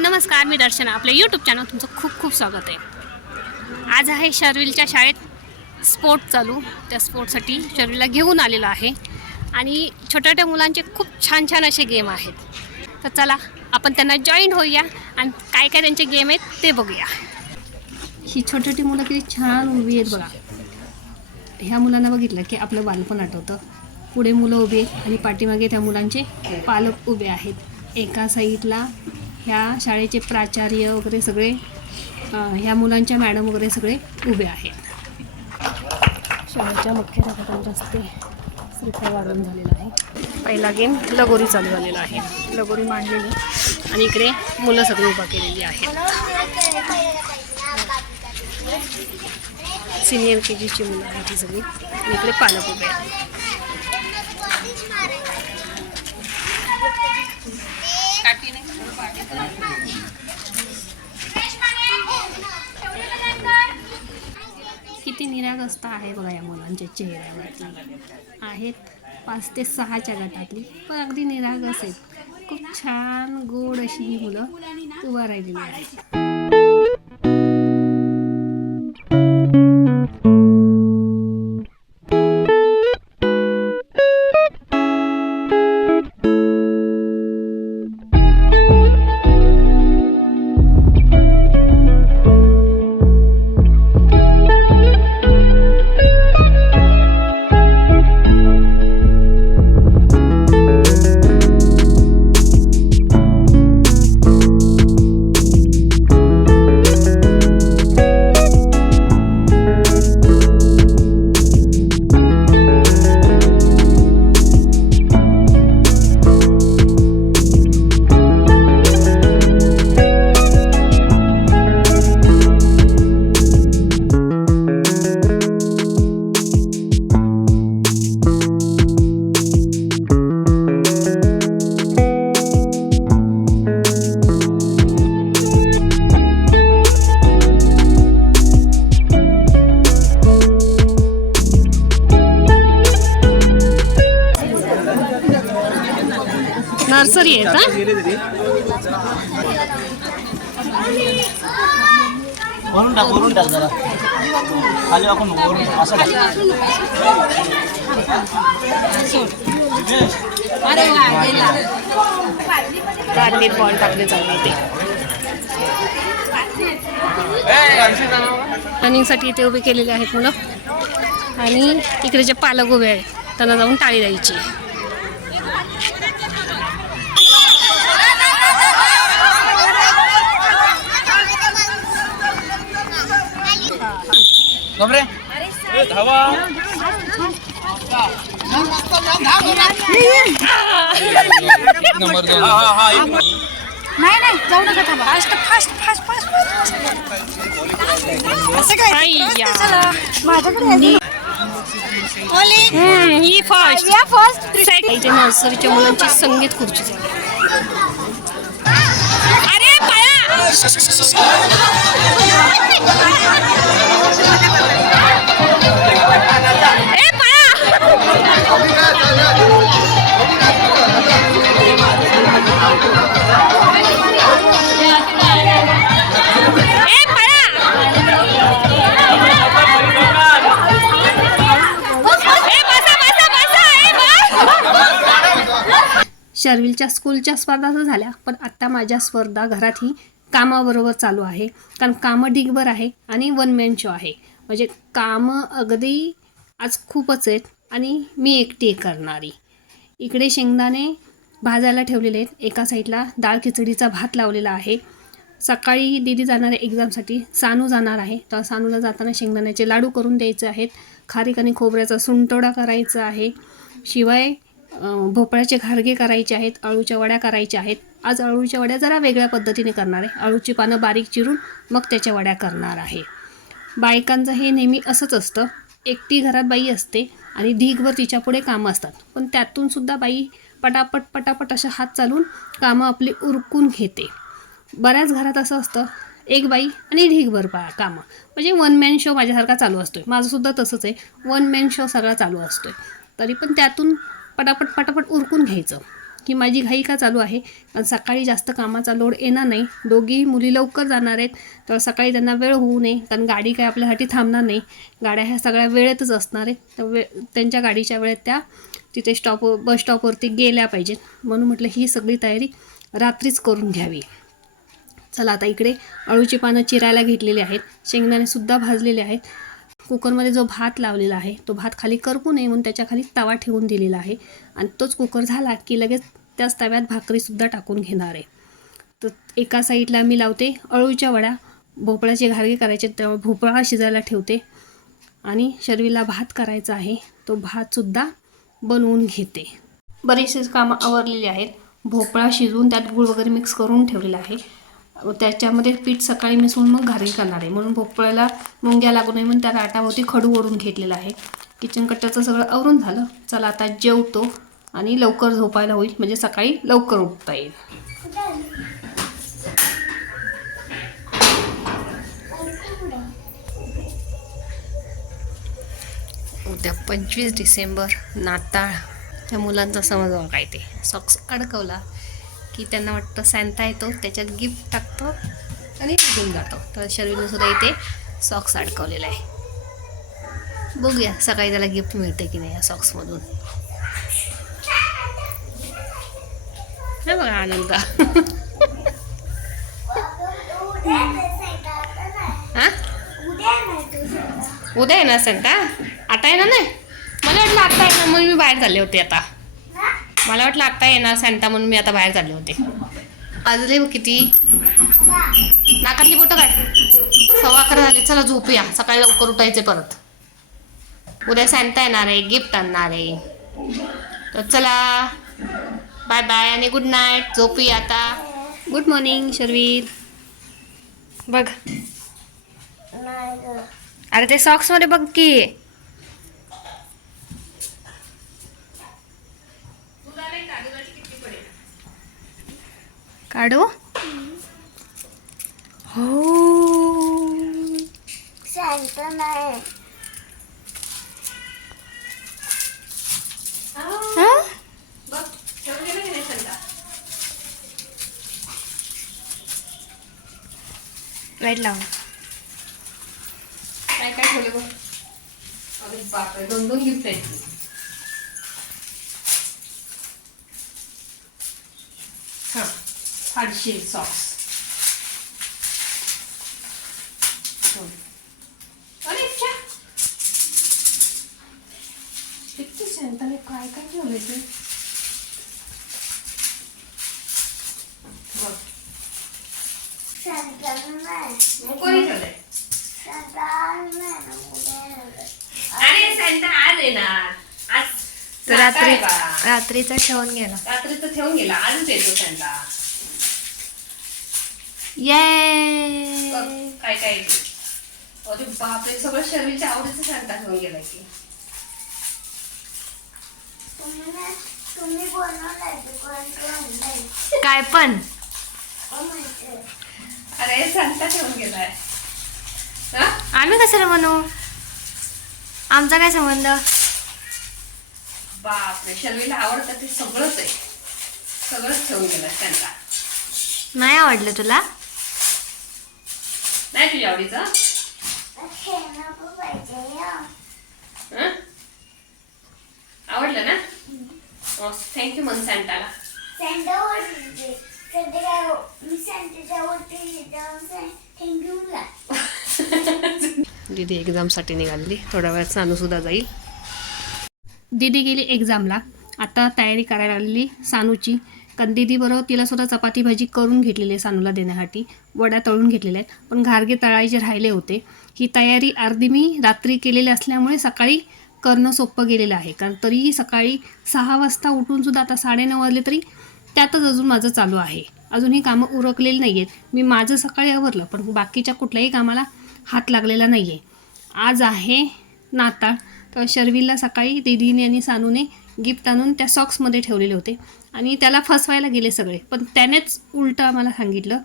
नमस्कार मी दर्शना. आपल्या YouTube channel तुमचं खूप खूप स्वागत आहे. आज आहे शर्विलच्या शाळेत स्पोर्ट चालू. त्या स्पोर्टसाठी शर्विलला घेऊन आलेलो आहे. आणि छोट्या छोट्या मुलांचे खूप छान छान असे गेम आहेत. तर चला आपण त्यांना जॉईन होऊया आणि काय काय त्यांचे गेम आहेत ते बघूया. ही छोटी छोटी मुलं किती छान उभी आहेत बघा. ह्या मुलांना बघितलं की आपलं बालपण आठवतं. पुढे मुलं उभी आहेत आणि पाठीमागे त्या मुलांचे पालक उभे आहेत. एका साईडला ह्या शाळेचे प्राचार्य वगैरे सगळे ह्या मुलांच्या मॅडम वगैरे सगळे उभे आहेत. शाळेच्या मुख्याध्यापकांच्या हस्ते श्रीफळ वाढवून झालेला आहे. पहिला गेम लगोरी चालू झालेला आहे. लगोरी मांडलेली. आणि इकडे मुलं सगळी उभा केलेली आहेत. सिनियर के जीची मुलं आहेत ही सगळी. आणि इकडे पालक उभे आहेत. किती आहे बघा या मुलांच्या चेहऱ्यावरती. आहेत पाच ते सहाच्या गटातली पण अगदी निरागस आहेत. खूप छान गोड अशी ही मुलं उभा राहिलेली आहेत. नर्सरी आहे का वरून टाक जरा खाली आपण असं बॉल टाकले चालले ते रनिंगसाठी इथे उभे केलेले आहेत मुलं आणि इकडे जे पालक उभे आहेत त्यांना जाऊन टाळी द्यायची गबरे धावा. नंबर दोन. हा हा एक नंबर. नाही नाही जाऊ नका थांबा. फास्ट फास्ट फास्ट फास्ट असं काय? आय्या. चला माझ्याकडे आली. ओली हम्म, ही फर्स्ट या फर्स्ट इथे नर्सरीच्या मुलांची संगीत खुर्ची. अरे पाया शर्विलच्या स्कूलच्या स्पर्धा तर झाल्या पण आत्ता माझ्या स्पर्धा घरातही कामाबरोबर चालू आहे. कारण कामं डिगभर आहे आणि वन मॅन शो आहे. म्हणजे कामं अगदी आज खूपच आहेत आणि मी एकटी करणारी. इकडे शेंगदाणे भाजायला ठेवलेले आहेत. एका साईडला डाळ खिचडीचा भात लावलेला आहे. सकाळी दिदी जाणार आहे एक्झामसाठी सानू जाणार आहे. तर सानूला जाताना शेंगदाण्याचे लाडू करून द्यायचे आहेत. खारीक आणि खोबऱ्याचा सुंटोडा करायचा आहे. शिवाय भोपळ्याचे घारगे करायचे आहेत अळूच्या वड्या करायच्या आहेत. आज अळूच्या वड्या जरा वेगळ्या पद्धतीने करणार आहे. अळूची पानं बारीक चिरून मग त्याच्या वड्या करणार आहे. बायकांचं हे नेहमी असंच असतं. एकटी घरात बाई असते आणि ढीगभर तिच्यापुढे कामं असतात. पण त्यातून सुद्धा बाई पटापट पटापट अशा हात चालून कामं आपली उरकून घेते. बऱ्याच घरात असं असतं एक बाई आणि ढीगभर पा कामं. म्हणजे वन मॅन शो माझ्यासारखा चालू असतो आहे माझंसुद्धा तसंच आहे. वन मॅन शो सगळा चालू असतो आहे तरी पण त्यातून पटापट पटापट उरकून घ्यायचं. की माझी घाई का चालू आहे? कारण सकाळी जास्त कामाचा लोड येणार नाही. दोघी मुली लवकर जाणार आहेत. तर सकाळी त्यांना वेळ होऊ नये. कारण गाडी काय आपल्यासाठी थांबणार नाही. गाड्या ह्या सगळ्या वेळेतच असणार आहेत. तर वे त्यांच्या गाडीच्या वेळेत त्या तिथे स्टॉप बस स्टॉपवरती गेल्या पाहिजेत. म्हणून म्हटलं ही सगळी तयारी रात्रीच करून घ्यावी. चला आता इकडे अळूची पानं चिरायला घेतलेली आहेत. शेंगदाणेसुद्धा भाजलेले आहेत. कुकरमध्ये जो भात लावलेला आहे तो भात खाली करपू नये म्हणून त्याच्याखाली तवा ठेवून दिलेला आहे. आणि तोच कुकर झाला की लगेच त्याच तव्यात भाकरीसुद्धा टाकून घेणार आहे. तर एका साईडला मी लावते अळूच्या वड्या भोपळ्याचे घारगे करायचे त्यामुळे भोपळा शिजायला ठेवते. आणि शर्वीला भात करायचा आहे तो भातसुद्धा बनवून घेते. बरेचसे कामं आवरलेली आहेत. भोपळा शिजवून त्यात गूळ वगैरे मिक्स करून ठेवलेला आहे. त्याच्यामध्ये पीठ सकाळी मिसळून मग घारी करणार आहे. म्हणून भोपळ्याला मुंग्या लागू नये म्हणून त्या ताटावरती खडू ओरून घेतलेला आहे. किचन कट्ट्याचं सगळं आवरून झालं. चला आता जेवतो आणि लवकर झोपायला होईल. म्हणजे सकाळी लवकर उठता येईल. उद्या पंचवीस डिसेंबर नाताळ. त्या मुलांचा समज काय ते. सॉक्स अडकवला. की त्यांना वाटतं सॅन्टा येतो त्याच्यात गिफ्ट टाकतो आणि निघून जातो. तर शर्वीनं सुद्धा इथे सॉक्स अडकवलेला आहे. बघूया सकाळी त्याला गिफ्ट मिळते की नाही या सॉक्समधून हे बघा आनंद. हा? उद्या येणार सॅन्टा आता येणार नाही? मला वाटलं आता येणार मग मी बाहेर झाले होते आता. मला वाटलं आता येणार सॅन्टा म्हणून मी आता बाहेर झाले होते. आजले किती. नाकातली बोटं काय? सव्वा अकरा झाले चला झोपूया. सकाळी लवकर उठायचे परत. उद्या सॅन्टा येणार आहे गिफ्ट आणणार आहे. तर चला. बाय बाय आणि गुड नाईट झोपूया आता. गुड मॉर्निंग शर्वीर बघ. अरे ते सॉक्समध्ये बघ की. काढू? हो. शांत नाही हा? लाइट लाव. काय काय ठेवले दोन दोन गिफ्ट आहेत. फारशे सॉक्स अरे किती शांताने काय काय ठेवले ते कोणी ठेवलंय अरे सॅन्टा आज येणार आज रात्री. रात्रीचा ठेवून गेला रात्रीचं ठेवून गेला. आजच येतो सॅन्टा ये काय काय. अरे बापरे सगळं शर्वीच्या आवडीचं सॅन्टा ठेवून गेलाय की. तुम्ही काय पण? अरे सॅन्टा ठेवून गेलाय. हा? आम्ही कशाला बनवू आमचा काय संबंध? बापरे शर्वीला आवडतं ते सगळंच आहे. सगळंच ठेवून गेलाय सॅन्टा नाही आवडलं तुला? नाही तुझ्या आवडीचं हं? आवडलं ना थँक्यू मन सॅन्टाला दीदी एक्झामसाठी निघालेली थोड्या वेळात सानूसुद्धा जाईल. दीदी गेली एक्झामला आता तयारी करायला आलेली सानूची. कारण दीदीबरोबर तिला स्वतः चपाती भाजी करून घेतलेली आहे सानूला देण्यासाठी. वड्या तळून घेतलेल्या आहेत. पण घारगे तळायचे राहिले होते ही तयारी अर्धी मी रात्री केलेली असल्यामुळे सकाळी करणं सोपं गेलेलं आहे. कारण तरीही सकाळी सहा वाजता उठूनसुद्धा आता साडेनऊ वाजले तरी त्यातच अजून माझं चालू आहे. अजून ही कामं उरकलेली नाही आहेत मी माझं सकाळी आवरलं पण बाकीच्या कुठल्याही कामाला हात लागलेला नाही आहे आज आहे नाताळ. तर शर्विलला सकाळी दीदीने आणि सानूने गिफ्ट आणून त्या सॉक्समध्ये ठेवलेले होते. आणि त्याला फसवायला गेले सगळे. पण त्यानेच उलटं आम्हाला सांगितलं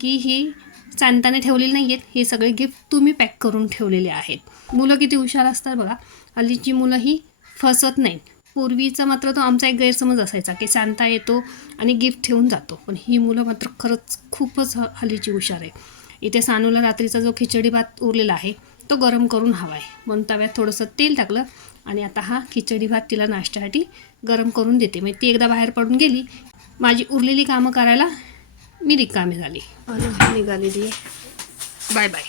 की ही सांताने ठेवलेली नाही आहेत हे सगळे गिफ्ट तुम्ही पॅक करून ठेवलेले आहेत. मुलं किती हुशार असतात बघा. हल्लीची मुलं ही फसत नाहीत. पूर्वीचा मात्र तो आमचा एक गैरसमज असायचा की सांता येतो आणि गिफ्ट ठेवून जातो. पण ही मुलं मात्र खरंच खूपच ह- हल्लीची हुशार आहे इथे सानूला रात्रीचा जो खिचडी भात उरलेला आहे तो गरम करून हवा आहे म्हणून तव्यात थोडंसं तेल टाकलं आणि आता हा खिचडी भात तिला नाश्त्यासाठी गरम करून देते. म्हणजे ती एकदा बाहेर पडून गेली माझी उरलेली कामं करायला मी रिकामी झाली. निघालेली आहे. Bye bye.